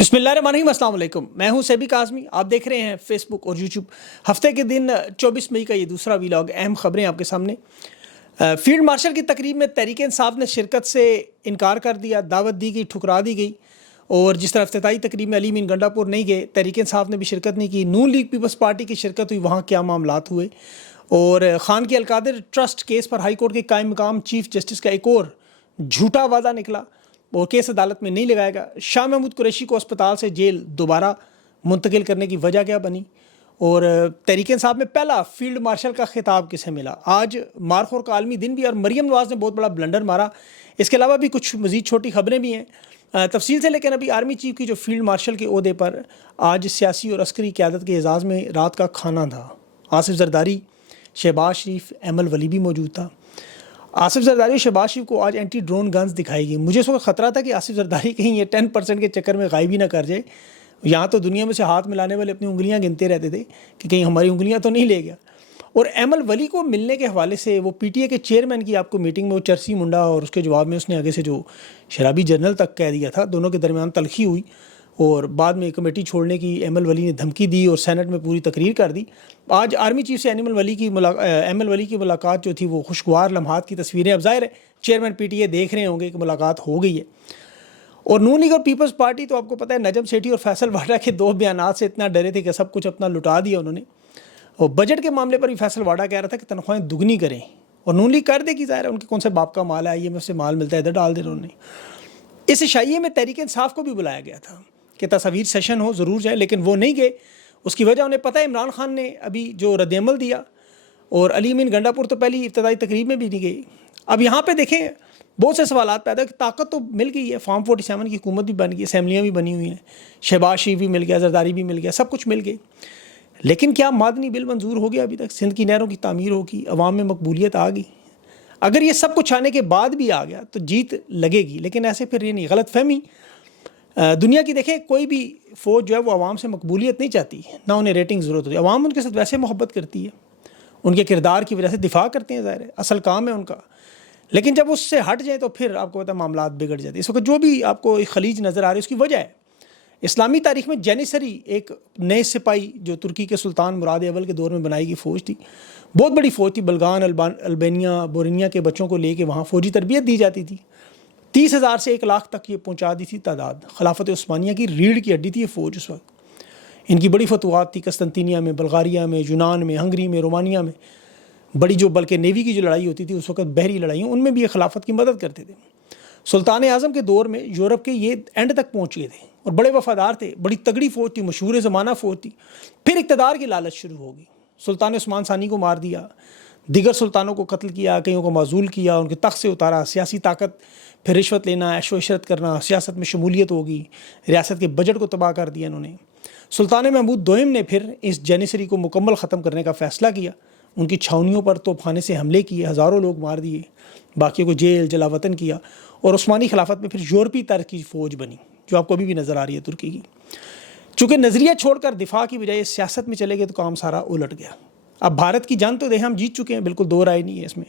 بسم اللہ الرحمن الرحیم، السلام علیکم۔ میں ہوں سیبی کاظمی، آپ دیکھ رہے ہیں فیس بک اور یوٹیوب۔ ہفتے کے دن 24 مئی کا یہ دوسرا ویلاگ، اہم خبریں آپ کے سامنے۔ فیلڈ مارشل کی تقریب میں تحریک انصاف نے شرکت سے انکار کر دیا، دعوت دی گئی، ٹھکرا دی گئی۔ اور جس طرح افتتاحی تقریب میں علی امین گنڈا پور نہیں گئے، تحریک انصاف نے بھی شرکت نہیں کی۔ نون لیگ پیپلز پارٹی کی شرکت ہوئی، وہاں کیا معاملات ہوئے۔ اور خان کی القادر ٹرسٹ کیس پر ہائی کورٹ کے قائم مقام چیف جسٹس کا ایک اور جھوٹا وعدہ نکلا، اور کیس عدالت میں نہیں لگائے گا۔ شاہ محمود قریشی کو اسپتال سے جیل دوبارہ منتقل کرنے کی وجہ کیا بنی، اور تحریک انصاف میں پہلا فیلڈ مارشل کا خطاب کسے ملا۔ آج مارخور کا عالمی دن بھی، اور مریم نواز نے بہت بڑا بلنڈر مارا۔ اس کے علاوہ بھی کچھ مزید چھوٹی خبریں بھی ہیں تفصیل سے، لیکن ابھی آرمی چیف کی جو فیلڈ مارشل کے عہدے پر آج سیاسی اور عسکری قیادت کے اعزاز میں رات کا کھانا تھا۔ آصف زرداری، شہباز شریف، ایمل ولی بھی موجود تھا۔ آصف زرداری اور شہباز شریف کو آج اینٹی ڈرون گنز دکھائی گئی۔ مجھے اس وقت خطرہ تھا کہ آصف زرداری کہیں یہ 10% کے چکر میں غائب ہی نہ کر جائے۔ یہاں تو دنیا میں سے ہاتھ ملانے والے اپنی انگلیاں گنتے رہتے تھے کہ کہیں ہماری انگلیاں تو نہیں لے گیا۔ اور ایمل ولی کو ملنے کے حوالے سے وہ پی ٹی اے کے چیئرمین کی آپ کو میٹنگ میں وہ چرسی منڈا، اور اس کے جواب میں اس نے آگے سے جو شرابی جنرل تک کہہ دیا تھا، دونوں کے درمیان تلخی ہوئی، اور بعد میں کمیٹی چھوڑنے کی ایمل ولی نے دھمکی دی اور سینٹ میں پوری تقریر کر دی۔ آج آرمی چیف سے ایمل ولی کی ملاقات جو تھی وہ خوشگوار لمحات کی تصویریں، اب ظاہر ہے چیئرمین پی ٹی اے دیکھ رہے ہوں گے کہ ملاقات ہو گئی ہے۔ اور نون لیگ اور پیپلز پارٹی تو آپ کو پتہ ہے نجم سیٹھی اور فیصل واڈا کے دو بیانات سے اتنا ڈرے تھے کہ سب کچھ اپنا لٹا دیا انہوں نے۔ اور بجٹ کے معاملے پر بھی فیصل واڈا کہہ رہا تھا کہ تنخواہیں دگنی کریں، اور نون لیگ کر دے گی، ظاہر ہے ان کے کون سے باپ کا مال ہے، آئی ایم ایف سے مال ملتا ہے، ادھر ڈال دے انہوں نے۔ اس عشائیے میں تحریک انصاف کو بھی بلایا گیا تھا کہ تصاویر سیشن ہو، ضرور جائیں، لیکن وہ نہیں گئے۔ اس کی وجہ انہیں پتہ ہے، عمران خان نے ابھی جو رد عمل دیا، اور علی امین گنڈا پور تو پہلی ابتدائی تقریب میں بھی نہیں گئی۔ اب یہاں پہ دیکھیں بہت سے سوالات پیدا کہ طاقت تو مل گئی ہے، فارم 47 کی حکومت بھی بن گئی، اسمبلیاں بھی بنی ہوئی ہیں، شہباز شریف بھی مل گیا، زرداری بھی مل گیا، سب کچھ مل گئی، لیکن کیا مادنی بل منظور ہو گیا ابھی تک؟ سندھ کی نہروں کی تعمیر ہوگی، عوام میں مقبولیت آ گئی۔ اگر یہ سب کچھ آنے کے بعد بھی آ گیا تو جیت لگے گی، لیکن ایسے پھر یہ نہیں، غلط فہمی دنیا کی دیکھیں، کوئی بھی فوج جو ہے وہ عوام سے مقبولیت نہیں چاہتی، نہ انہیں ریٹنگ ضرورت ہوتی ہے، عوام ان کے ساتھ ویسے محبت کرتی ہے، ان کے کردار کی وجہ سے دفاع کرتے ہیں، ظاہر ہے اصل کام ہے ان کا، لیکن جب اس سے ہٹ جائیں تو پھر آپ کو پتہ ہے معاملات بگڑ جاتے ہیں۔ اس وقت جو بھی آپ کو خلیج نظر آ رہی ہے اس کی وجہ ہے اسلامی تاریخ میں جینیسری ایک نئے سپاہی جو ترکی کے سلطان مراد اول کے دور میں بنائی گئی فوج تھی، بہت بڑی فوج تھی، بلغان، البانیہ، بورینیا کے بچوں کو لے کے وہاں فوجی تربیت دی جاتی تھی۔ 30,000 سے 1,00,000 تک یہ پہنچا دی تھی تعداد۔ خلافت عثمانیہ کی ریڑھ کی ہڈی تھی یہ فوج اس وقت۔ ان کی بڑی فتوحات تھی قسطنطینیہ میں، بلغاریہ میں، یونان میں، ہنگری میں، رومانیہ میں، بڑی جو بلکہ نیوی کی جو لڑائی ہوتی تھی اس وقت، بحری لڑائیوں، ان میں بھی یہ خلافت کی مدد کرتے تھے۔ سلطان اعظم کے دور میں یورپ کے یہ اینڈ تک پہنچ گئے تھے اور بڑے وفادار تھے، بڑی تگڑی فوج تھی، مشہور زمانہ فوج تھی۔ پھر اقتدار کی لالچ شروع ہو گئی، سلطان عثمان ثانی کو مار دیا، دیگر سلطانوں کو قتل کیا، کئیوں کو معزول کیا، ان کے تخت سے اتارا، سیاسی طاقت، پھر رشوت لینا، عیش و عشرت کرنا، سیاست میں شمولیت ہوگی، ریاست کے بجٹ کو تباہ کر دیا انہوں نے۔ سلطان محمود دوئم نے پھر اس جینیسری کو مکمل ختم کرنے کا فیصلہ کیا، ان کی چھاؤنیوں پر توپ خانے سے حملے کیے، ہزاروں لوگ مار دیے، باقیوں کو جیل جلا وطن کیا، اور عثمانی خلافت میں پھر یورپی طرز کی فوج بنی جو آپ کو ابھی بھی نظر آ رہی ہے ترکی کی۔ چونکہ نظریہ چھوڑ کر دفاع کی بجائے سیاست میں چلے گئے تو کام سارا الٹ گیا۔ اب بھارت کی جنگ تو دیکھیں ہم جیت چکے ہیں، بالکل دو رائے نہیں ہے اس میں۔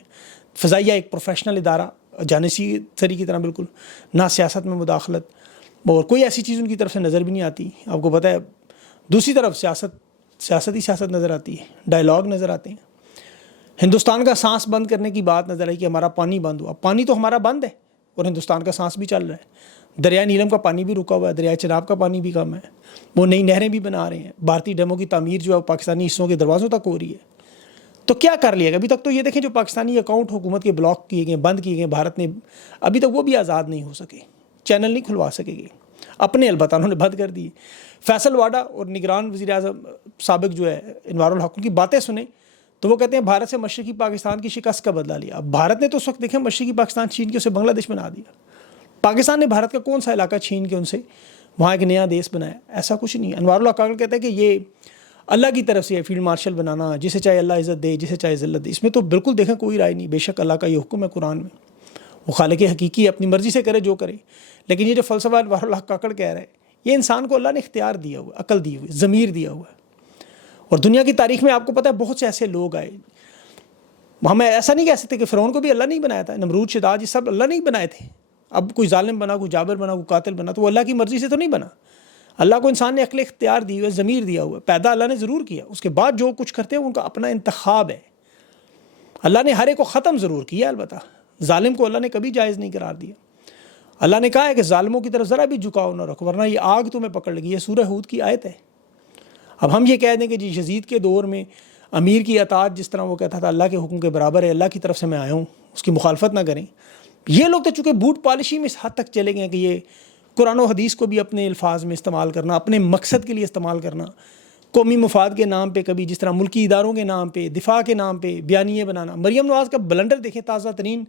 فضائیہ ایک پروفیشنل ادارہ، جانشی کی طرح بالکل، نہ سیاست میں مداخلت، اور کوئی ایسی چیز ان کی طرف سے نظر بھی نہیں آتی، آپ کو پتہ ہے۔ دوسری طرف سیاست نظر آتی ہے، ڈائلاگ نظر آتے ہیں۔ ہندوستان کا سانس بند کرنے کی بات نظر آئی کہ ہمارا پانی بند ہوا، پانی تو ہمارا بند ہے اور ہندوستان کا سانس بھی چل رہا ہے۔ دریائے نیلم کا پانی بھی رکا ہوا ہے، دریائے چناب کا پانی بھی کم ہے، وہ نئی نہریں بھی بنا رہے ہیں، بھارتی ڈیموں کی تعمیر جو ہے وہ پاکستانی حصوں کے دروازوں تک ہو رہی ہے۔ تو کیا کر لیا گیا ابھی تک؟ تو یہ دیکھیں جو پاکستانی اکاؤنٹ حکومت کے بلاک کیے گئے، بند کیے گئے بھارت نے، ابھی تک وہ بھی آزاد نہیں ہو سکے، چینل نہیں کھلوا سکے گے اپنے، البتہ انہوں نے بند کر دیے۔ فیصل واڈا اور نگران وزیر اعظم سابق جو ہے انوار الحق، ان کی باتیں سنیں تو وہ کہتے ہیں بھارت سے مشرقی پاکستان کی شکست کا بدلہ لیا۔ اب بھارت نے تو اس وقت دیکھیں مشرقی پاکستان چھین کے اسے بنگلہ دیش بنا دیا، پاکستان نے بھارت کا کون سا علاقہ چھین کے ان سے وہاں ایک نیا دیش بنایا؟ ایسا کچھ نہیں۔ انوار الحق کاکڑ کہتے ہیں کہ یہ اللہ کی طرف سے ہے فیلڈ مارشل بنانا، جسے چاہے اللہ عزت دے، جسے چاہے ذلت دے، اس میں تو بالکل دیکھیں کوئی رائے نہیں۔ بے شک اللہ کا یہ حکم ہے قرآن میں، وہ خالق حقیقی ہے، اپنی مرضی سے کرے جو کرے، لیکن یہ جو فلسفہ انوار الحق کاکڑ کہہ رہے ہیں، یہ انسان کو اللہ نے اختیار دیا ہوا ہے، عقل دی ہوئی، ضمیر دیا ہوا ہے۔ اور دنیا کی تاریخ میں آپ کو پتہ ہے بہت سے ایسے لوگ آئے، ہمیں ایسا نہیں کہہ سکتے کہ فرعون کو بھی اللہ نہیں بنایا تھا، نمرود، شداد، یہ سب اللہ نہیں بنائے تھے۔ اب کوئی ظالم بنا، کوئی جابر بنا، کوئی قاتل بنا، تو وہ اللہ کی مرضی سے تو نہیں بنا۔ اللہ کو انسان نے عقل اختیار دی ہوئی ہے، ضمیر دیا ہوا ہے، پیدا اللہ نے ضرور کیا، اس کے بعد جو کچھ کرتے ہیں ان کا اپنا انتخاب ہے۔ اللہ نے ہر ایک کو ختم ضرور کیا، البتہ ظالم کو اللہ نے کبھی جائز نہیں قرار دیا۔ اللہ نے کہا ہے کہ ظالموں کی طرف ذرا بھی جھکاؤ نہ رکھو ورنہ یہ آگ تمہیں پکڑ لگی۔ یہ سورہ ہود کی آیت ہے۔ اب ہم یہ کہہ دیں کہ جی یزید کے دور میں امیر کی اطاعت جس طرح وہ کہتا تھا اللہ کے حکم کے برابر ہے، اللہ کی طرف سے میں آیا ہوں، اس کی مخالفت نہ کریں۔ یہ لوگ تو چونکہ بوٹ پالشی میں اس حد تک چلے گئے ہیں کہ یہ قرآن و حدیث کو بھی اپنے الفاظ میں استعمال کرنا، اپنے مقصد کے لیے استعمال کرنا، قومی مفاد کے نام پہ، کبھی جس طرح ملکی اداروں کے نام پہ، دفاع کے نام پہ بیانیے بنانا۔ مریم نواز کا بلنڈر دیکھیں، تازہ ترین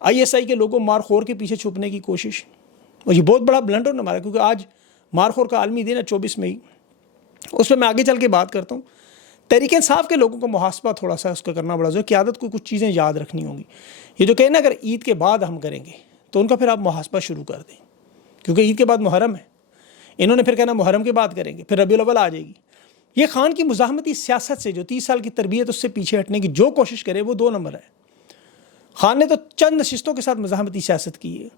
ISI کے لوگوں مار خور کے پیچھے چھپنے کی کوشش، اور یہ بہت بڑا بلنڈر نہ ہمارا، کیونکہ آج مار خور کا عالمی دن ہے 24 مئی، اس پہ میں آگے چل کے بات کرتا ہوں۔ تحریک انصاف کے لوگوں کو محاسبہ تھوڑا سا اس کا کرنا بڑا ضروری ہے، قیادت کو کچھ چیزیں یاد رکھنی ہوں گی۔ یہ جو کہنا اگر عید کے بعد ہم کریں گے تو ان کا پھر آپ محاسبہ شروع کر دیں، کیونکہ عید کے بعد محرم ہے، انہوں نے پھر کہنا محرم کے بعد کریں گے، پھر ربیع الاول آ جائے گی۔ یہ خان کی مزاحمتی سیاست سے جو 30 سال کی تربیت اس سے پیچھے ہٹنے کی جو کوشش کرے وہ 2 نمبر ہے۔ خان نے تو چند نشستوں کے ساتھ مزاحمتی سیاست کی ہے۔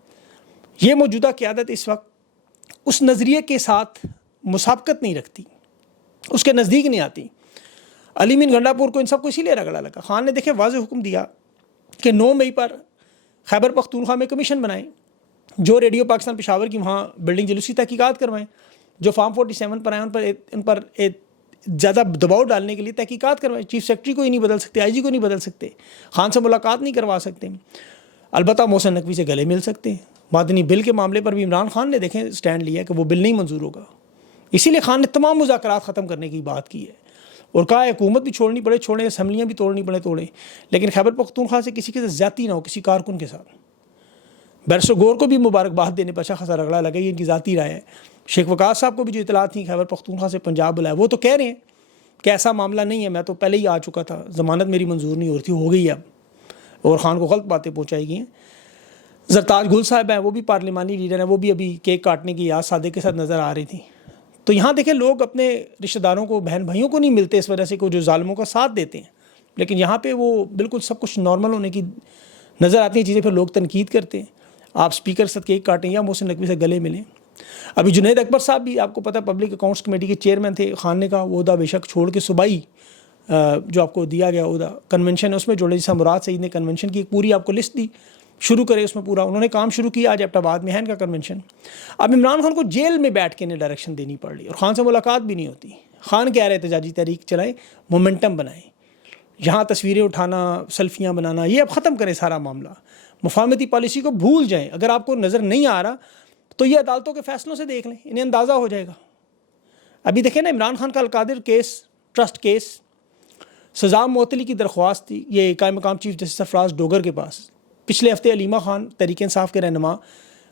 یہ موجودہ قیادت اس وقت اس نظریے کے ساتھ مسابقت نہیں رکھتی، اس کے نزدیک نہیں آتی۔ علی مین گنڈا پور کو ان سب کو اسی لیے رگڑا لگا۔ خان نے دیکھیں واضح حکم دیا کہ 9 مئی پر خیبر پختونخوا میں کمیشن بنائیں، جو ریڈیو پاکستان پشاور کی وہاں بلڈنگ جلوسی تحقیقات کروائیں، جو فارم 47 پر آئے ان پر زیادہ دباؤ ڈالنے کے لیے تحقیقات کروائیں۔ چیف سیکرٹری کو ہی نہیں بدل سکتے، IG کو نہیں بدل سکتے، خان سے ملاقات نہیں کروا سکتے، البتہ محسن نقوی سے گلے مل سکتے ہیں۔ مدنی بل کے معاملے پر بھی عمران خان نے دیکھیں سٹینڈ لیا کہ وہ بل نہیں منظور ہوگا، اسی لیے خان نے تمام مذاکرات ختم کرنے کی بات کی ہے اور کہا ہے حکومت بھی چھوڑنی پڑے چھوڑیں، اسمبلیاں بھی توڑنی پڑے توڑیں، لیکن خیبر پختونخوا سے کسی کے ساتھ زیادتی نہ ہو، کسی کارکن کے ساتھ۔ بیرسٹر گور کو بھی مبارکباد دینے پر اچھا خاصا رگڑا لگا، یہ ان کی ذاتی رائے ہے۔ شیخ وقاص صاحب کو بھی جو اطلاعات تھیں خیبر پختونخوا سے پنجاب بلایا، وہ تو کہہ رہے ہیں کہ ایسا معاملہ نہیں ہے، میں تو پہلے ہی آ چکا تھا، ضمانت میری منظور نہیں ہو رہی تھی، ہو گئی ہے اب، اور خان کو غلط باتیں پہنچائی گئی ہیں۔ زرتاج گل صاحب ہیں، وہ بھی پارلیمانی لیڈر ہیں، وہ بھی ابھی کیک کاٹنے کی یاد صادق کے ساتھ نظر آ رہی تھی۔ تو یہاں دیکھیں لوگ اپنے رشتہ داروں کو، بہن بھائیوں کو نہیں ملتے اس وجہ سے کہ جو ظالموں کا ساتھ دیتے ہیں، لیکن یہاں پہ وہ بالکل سب کچھ نارمل ہونے کی نظر آتی ہیں چیزیں، پھر لوگ تنقید کرتے ہیں۔ آپ اسپیکر سے کیک کاٹیں یا محسن نقوی سے گلے ملیں۔ ابھی جنید اکبر صاحب بھی آپ کو پتہ پبلک اکاؤنٹس کمیٹی کے چیئرمین تھے، خان نے کہا وہ عہدہ بے شک چھوڑ کے صوبائی جو آپ کو دیا گیا عہدہ کنونشن ہے اس میں جوڑے، جیسا مراد سعید نے کنونشن کی ایک پوری آپ کو لسٹ دی، شروع کرے اس میں پورا، انہوں نے کام شروع کیا، آج ایبٹ آباد میں ہے ان کا کنونشن۔ اب عمران خان کو جیل میں بیٹھ کے انہیں ڈائریکشن دینی پڑ رہی اور خان سے ملاقات بھی نہیں ہوتی۔ خان کہہ رہے احتجاجی تحریک چلائیں، مومنٹم بنائیں، یہاں تصویریں اٹھانا، سیلفیاں بنانا، یہ اب ختم کریں سارا معاملہ، مفاہمتی پالیسی کو بھول جائیں۔ اگر آپ کو نظر نہیں آ رہا تو یہ عدالتوں کے فیصلوں سے دیکھ لیں، انہیں اندازہ ہو جائے گا۔ ابھی دیکھیں نا عمران خان کا القادر کیس، ٹرسٹ کیس، سزا معطلی کی درخواست تھی یہ قائم مقام چیف جسٹس سرفراز ڈوگر کے پاس۔ پچھلے ہفتے علیمہ خان تحریک انصاف کے رہنما،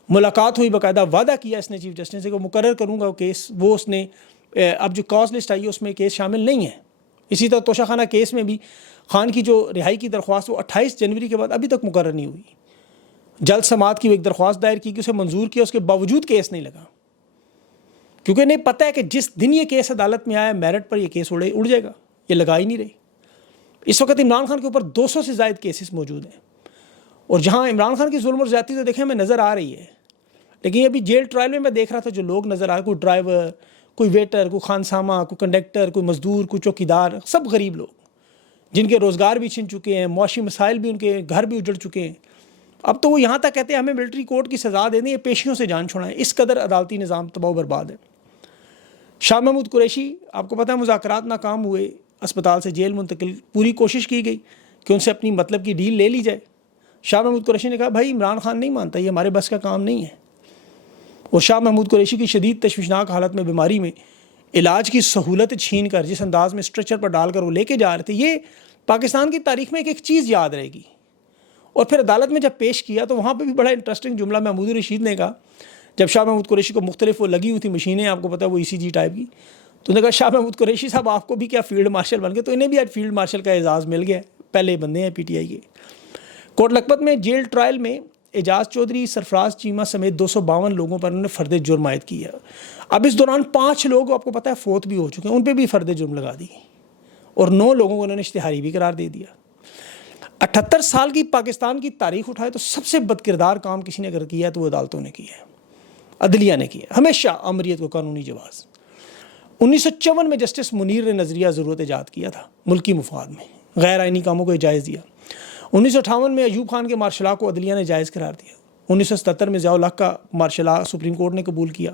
ملاقات ہوئی، باقاعدہ وعدہ کیا اس نے چیف جسٹس سے کہ مقرر کروں گا وہ کیس، وہ اس نے اب جو کاز لسٹ آئی ہے اس میں کیس شامل نہیں ہے۔ اسی طرح توشہ خانہ کیس میں بھی خان کی جو رہائی کی درخواست وہ 28 جنوری کے بعد ابھی تک مقرر نہیں ہوئی۔ جلد سماعت کی وہ ایک درخواست دائر کی کہ اسے منظور کیا، اس کے باوجود کیس نہیں لگا، کیونکہ انہیں پتہ ہے کہ جس دن یہ کیس عدالت میں آیا میرٹ پر یہ کیس اڑ جائے گا، یہ لگا ہی نہیں رہی۔ اس وقت عمران خان کے اوپر 200 سے زائد کیسز موجود ہیں، اور جہاں عمران خان کی ظلم اور زیادتی تو دیکھیں ہمیں نظر آ رہی ہے، لیکن ابھی جیل ٹرائل میں دیکھ رہا تھا جو لوگ نظر آ رہے، کوئی ڈرائیور، کوئی ویٹر، کوئی خانسامہ، کوئی کنڈکٹر، کوئی مزدور، کوئی چوکیدار، سب غریب لوگ جن کے روزگار بھی چھن چکے ہیں، معاشی مسائل بھی، ان کے گھر بھی اجڑ چکے ہیں۔ اب تو وہ یہاں تک کہتے ہیں ہمیں ملٹری کورٹ کی سزا دے دیں، یہ پیشیوں سے جان چھوڑائیں، اس قدر عدالتی نظام تباہ و برباد ہے۔ شاہ محمود قریشی، آپ کو پتہ ہے مذاکرات ناکام ہوئے، اسپتال سے جیل منتقل، پوری کوشش کی گئی کہ ان سے اپنی مطلب کی ڈیل لے لی جائے۔ شاہ محمود قریشی نے کہا بھائی عمران خان نہیں مانتا، یہ ہمارے بس کا کام نہیں ہے۔ اور شاہ محمود قریشی کی شدید تشویشناک حالت میں، بیماری میں، علاج کی سہولت چھین کر جس انداز میں اسٹریچر پر ڈال کر وہ لے کے جا رہے تھے، یہ پاکستان کی تاریخ میں ایک چیز یاد رہے گی۔ اور پھر عدالت میں جب پیش کیا تو وہاں پہ بھی بڑا انٹرسٹنگ جملہ محمود رشید نے کہا، جب شاہ محمود قریشی کو مختلف وہ لگی ہوئی تھی مشینیں، آپ کو پتہ ہے وہ ECG ٹائپ کی، تو انہوں نے کہا شاہ محمود قریشی صاحب آپ کو بھی کیا فیلڈ مارشل بن گئے؟ تو انہیں بھی آج فیلڈ مارشل کا اعزاز مل گیا، پہلے بندے ہیں PTI کے۔ کوٹ لکھپت میں جیل ٹرائل میں اعجاز چودھری، سرفراز چیمہ سمیت 252 لوگوں پر انہوں نے فرد جرم عائد کیا۔ اب اس دوران 5 لوگ آپ کو پتہ ہے فوت بھی ہو چکے ہیں، ان پہ بھی فرد جرم لگا دی، اور 9 لوگوں کو انہوں نے اشتہاری بھی قرار دے دیا۔ 78 سال کی پاکستان کی تاریخ اٹھائے تو سب سے بد کردار کام کسی نے اگر کیا ہے تو وہ عدالتوں نے کیا ہے۔ عدلیہ نے کیا ہمیشہ امریت کو قانونی جواز. 1954 میں جسٹس منیر نے نظریہ ضرورت ایجاد کیا تھا ملکی مفاد میں, غیر آئینی کاموں کو جائز دیا. 1958 میں ایوب خان کے مارشل لا کو عدلیہ نے جائز قرار دیا. 1977 میں ضیاء الحق کا مارشل لا سپریم کورٹ نے قبول کیا.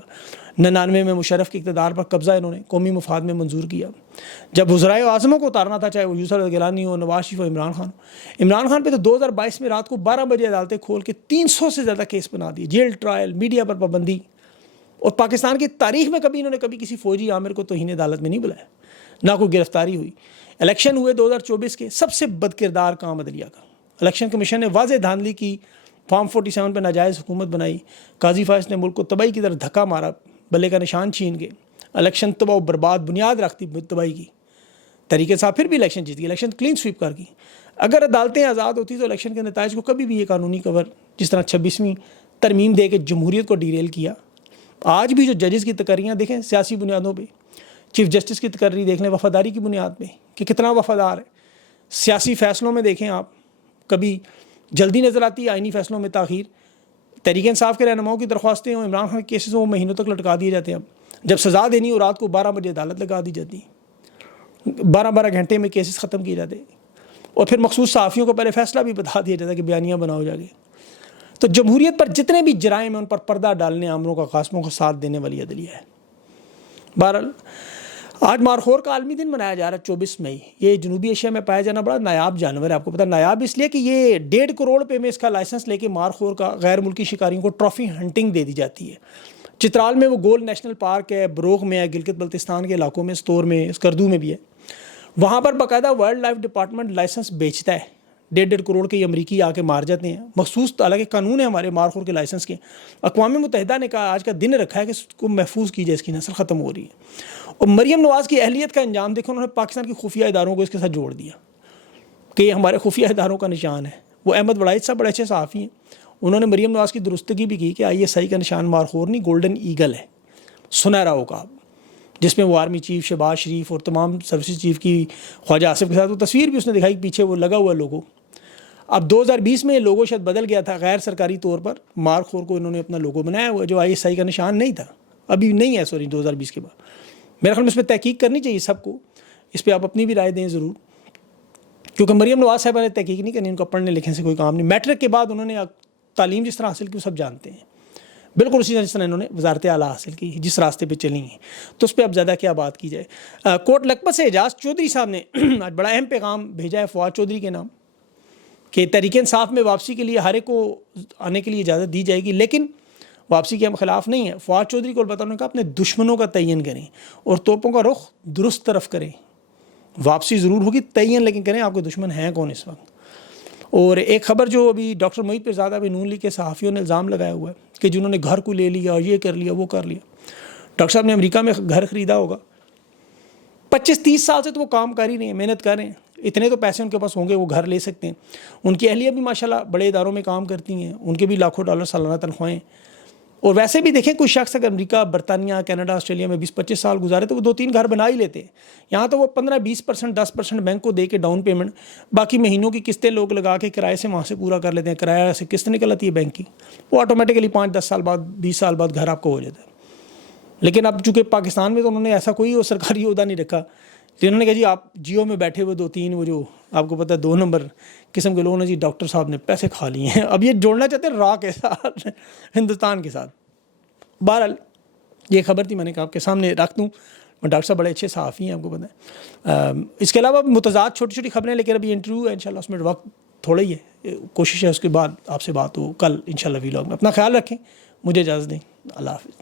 99 میں مشرف کے اقتدار پر قبضہ انہوں نے قومی مفاد میں منظور کیا. جب وزرائے اعظموں کو اتارنا تھا, چاہے وہ یوسف گیلانی ہو, نواز شریف ہو, عمران خان پہ تو 2022 میں رات کو 12 بجے عدالتیں کھول کے 300 سے زیادہ کیس بنا دیے, جیل ٹرائل, میڈیا پر پابندی. اور پاکستان کی تاریخ میں انہوں نے کبھی کسی فوجی عامر کو توہین عدالت میں نہیں بلایا, نہ کوئی گرفتاری ہوئی. الیکشن ہوئے 2024 کے, سب سے بد کردار کام عدلیہ کا. الیکشن کمیشن نے واضح دھاندلی کی, فارم 47 پہ ناجائز حکومت بنائی. قاضی فائز نے ملک کو تباہی کی طرف دھکا مارا, بلے کا نشان چھین گئے. الیکشن تباہ و برباد بنیاد رکھتی تباہی کی. تحریک انصاف پھر بھی الیکشن جیت گئی, الیکشن کلین سویپ کر گئی. اگر عدالتیں آزاد ہوتی تو الیکشن کے نتائج کو کبھی بھی یہ قانونی کور جس طرح 26ویں ترمیم دے کے جمہوریت کو ڈیریل کیا. آج بھی جو ججز کی تقرریاں دیکھیں سیاسی بنیادوں پہ, چیف جسٹس کی تقرری دیکھ لیں وفاداری کی بنیاد پہ کہ کتنا وفادار ہے. سیاسی فیصلوں میں دیکھیں آپ, کبھی جلدی نظر آتی ہے, آئینی فیصلوں میں تاخیر. تحریک انصاف کے رہنماؤں کی درخواستیں ہوں, عمران خان کے کیسز ہوں, مہینوں تک لٹکا دیے جاتے ہیں. جب سزا دینی ہو رات کو 12 بجے عدالت لگا دی جاتی, 12 گھنٹے میں کیسز ختم کیے جاتے. اور پھر مخصوص صحافیوں کو پہلے فیصلہ بھی بتا دیا جاتا کہ بیانیہ بناؤ جا کے. تو جمہوریت پر جتنے بھی جرائم ہیں ان پر پردہ ڈالنے, آمروں کا قاسموں کا ساتھ دینے والی عدلیہ ہے. بہرحال آج مارخور کا عالمی دن منایا جا رہا ہے 24 مئی. یہ جنوبی ایشیا میں پایا جانا بڑا نایاب جانور ہے. آپ کو پتہ نایاب اس لیے کہ یہ 1.5 کروڑ روپے میں اس کا لائسنس لے کے مارخور کا غیر ملکی شکاریوں کو ٹرافی ہنٹنگ دے دی جاتی ہے. چترال میں وہ گول نیشنل پارک ہے, بروغ میں ہے, گلگت بلتستان کے علاقوں میں, ستور میں, اسکردو میں بھی ہے. وہاں پر باقاعدہ ورلڈ لائف ڈپارٹمنٹ لائسنس بیچتا ہے. 1.5 کروڑ کے امریکی آ کے مار جاتے ہیں. مخصوص حالانکہ قانون ہے ہمارے مارخور کے لائسنس کے. اقوام متحدہ نے کہا آج کا دن رکھا ہے کہ اس کو محفوظ کیجیے, اس کی نسل ختم ہو رہی ہے. اور مریم نواز کی اہلیت کا انجام دیکھو, انہوں نے پاکستان کی خفیہ اداروں کو اس کے ساتھ جوڑ دیا کہ یہ ہمارے خفیہ اداروں کا نشان ہے. وہ احمد وڑائچ صاحب بڑے اچھے صحافی ہیں, انہوں نے مریم نواز کی درستگی بھی کی کہ ISI کا نشان مارخور نہیں گولڈن ایگل ہے, سنہرا عقاب, جس میں وہ آرمی چیف شہباز شریف اور تمام سروسز چیف کی خواجہ آصف کے ساتھ وہ تصویر بھی اس نے دکھائی, پیچھے وہ لگا ہوا لوگو. اب 2020 میں یہ لوگو شاید بدل گیا تھا, غیر سرکاری طور پر مارخور کو انہوں نے اپنا لوگو بنایا ہوا جو ISI کا نشان نہیں تھا, ابھی نہیں ہے 2020 کے بعد. میرے خیال میں اس پہ تحقیق کرنی چاہیے سب کو, اس پہ آپ اپنی بھی رائے دیں ضرور, کیونکہ مریم نواز صاحبہ نے تحقیق نہیں کرنی, ان کو پڑھنے لکھنے سے کوئی کام نہیں. میٹرک کے بعد انہوں نے تعلیم جس طرح حاصل کی وہ سب جانتے ہیں, بالکل اسی طرح جس طرح انہوں نے وزارت اعلیٰ حاصل کی, جس راستے پہ چلی ہیں. تو اس پہ اب زیادہ کیا بات کی جائے. کوٹ لکھپت سے اعجاز چودھری صاحب نے آج بڑا اہم پیغام بھیجا ہے فواد چودھری کے نام کہ تحریک انصاف میں واپسی کے لیے ہر ایک کو آنے کے لیے اجازت دی جائے گی, لیکن واپسی کے ہم خلاف نہیں ہیں. فواد چودھری کو البتہ انہوں نے کہا اپنے دشمنوں کا تعین کریں اور توپوں کا رخ درست طرف کریں. واپسی ضرور ہوگی, تعین لیکن کریں آپ کے دشمن ہیں کون اس وقت. اور ایک خبر جو ابھی ڈاکٹر محیط پیرزادہ بھی نون لیگ کے صحافیوں نے الزام لگایا ہوا ہے کہ جنہوں نے گھر کو لے لیا اور یہ کر لیا وہ کر لیا. ڈاکٹر صاحب نے امریکہ میں گھر خریدا ہوگا, 25-30 سال سے تو وہ کام کر ہی نہیں ہیں, محنت کر رہے ہیں, اتنے تو پیسے ان کے پاس ہوں گے وہ گھر لے سکتے ہیں. ان کی اہلیہ بھی ماشاءاللہ بڑے اداروں میں کام کرتی ہیں, ان کے بھی لاکھوں ڈالر سالانہ تنخواہیں. اور ویسے بھی دیکھیں کوئی شخص اگر امریکہ, برطانیہ, کینیڈا, آسٹریلیا میں 20-25 سال گزارے تو وہ 2-3 گھر بنا ہی لیتے ہیں. یہاں تو وہ 15-20%, 10% بینک کو دے کے ڈاؤن پیمنٹ, باقی مہینوں کی قسطیں لوگ لگا کے کرائے سے وہاں سے پورا کر لیتے ہیں. کرایہ سے قسط نکل آتی ہے بینک کی, وہ آٹومیٹکلی 5-10 سال بعد, 20 سال بعد گھر آپ کو ہو جاتا ہے. لیکن اب چونکہ پاکستان میں تو انہوں نے ایسا کوئی وہ سرکاری عہدہ نہیں رکھا, انہوں نے کہا جی آپ جیو میں بیٹھے ہوئے 2-3 وہ جو آپ کو پتہ ہے 2 نمبر قسم کے لوگوں نے جی ڈاکٹر صاحب نے پیسے کھا لیے ہیں, اب یہ جوڑنا چاہتے ہیں را کے ساتھ, ہندوستان کے ساتھ. بہرحال یہ خبر تھی, میں نے کہا آپ کے سامنے رکھ دوں. ڈاکٹر صاحب بڑے اچھے صحافی ہیں آپ کو پتہ ہے. اس کے علاوہ متضاد چھوٹی چھوٹی خبریں, لیکن ابھی انٹرویو ہے انشاءاللہ, اس میں وقت تھوڑا ہی ہے, کوشش ہے اس کے بعد آپ سے بات ہو کل انشاءاللہ ویلاگ میں. اپنا خیال رکھیں, مجھے اجازت دیں, اللہ حافظ.